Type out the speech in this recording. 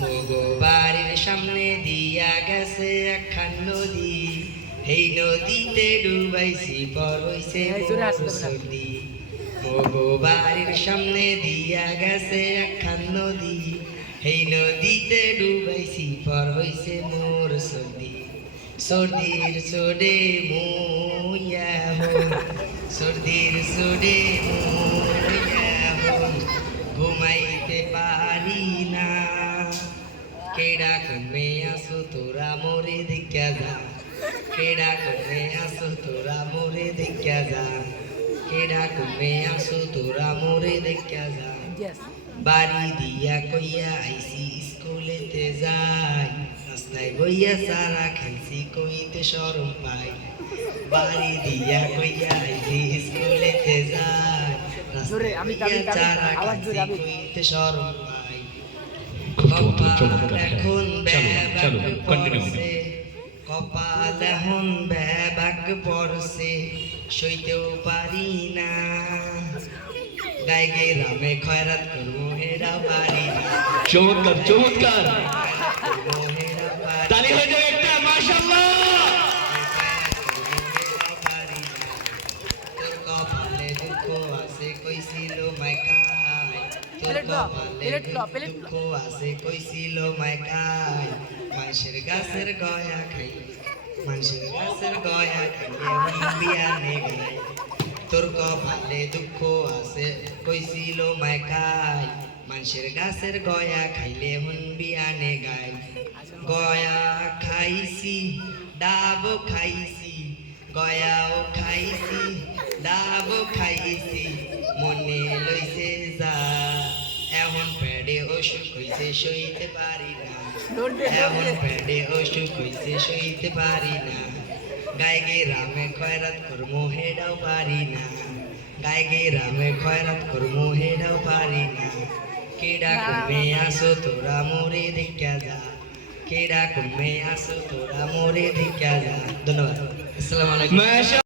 মগো বাড়ির সামনে দিয়া গেছে একখান নদী। এই নদীতে ডুবাইছি পর হইছে। সর্দি মগো বাড়ির সামনে দিয়া গেছে একখান নদী। এই নদীতে ডুবাইছি পর হইছে মোর সর্দি। সর্দির সোডে মুইয়া হো সর্দির সোডে মুইয়া হো ঘুমাইতে পারি কেডা কমে আসো তোরা মোরে দেখা যা। কেডা কমে আসো তোরা মোরে দেখা যা। কেডা কমে আসো তোরা মোরে দেখা যা. বাড়ি দিয়া কইয়া আইসি স্কুলেতে যাই। রাস্তায় বইয়া সারা খাইছি কইতে শরম পাই। বাড়ি দিয়া কইয়া আইসি স্কুলেতে যাই। রাস্তায় বইয়া খাইছি আমি। কইতে শরম পাই। খুব চমৎকার কপাল চমৎকার এখন চলো চলো কন্টিনিউ কপাল এখন ব্যাবাক পড়ছে সইতেও পারি না। গায়ে রামে খয়রাত করব হেরা পারি চমৎকার চমৎকার। আছে কইছিল মাইকাই। গয়া তোর কপালে দুঃখ আছে কইছিল মাইকাই। মানুষের গাছের গয়া খাইলে হুন বিয়ানে গাই গয়া খাইছি, ডাব খাইছি, গয়াও খাইছি, ডাব খাইছি। মনে এখন পেড়ে অসুখ হইছে সইতে পারি না। এমন do অসুখ হইছে সইতে পারি না। গায়ে রামে খয়রাত করমো হেডাও পারি না। গায়ে রামে খয়রাত করমো হেডাও পারি না। কেডা কমে আসো তোরা মোরে দেখা যা। কেডা কমে আসো তোরা মোরে দেখা যা। ধন্যবাদ। আসসালামু আলাইকুম।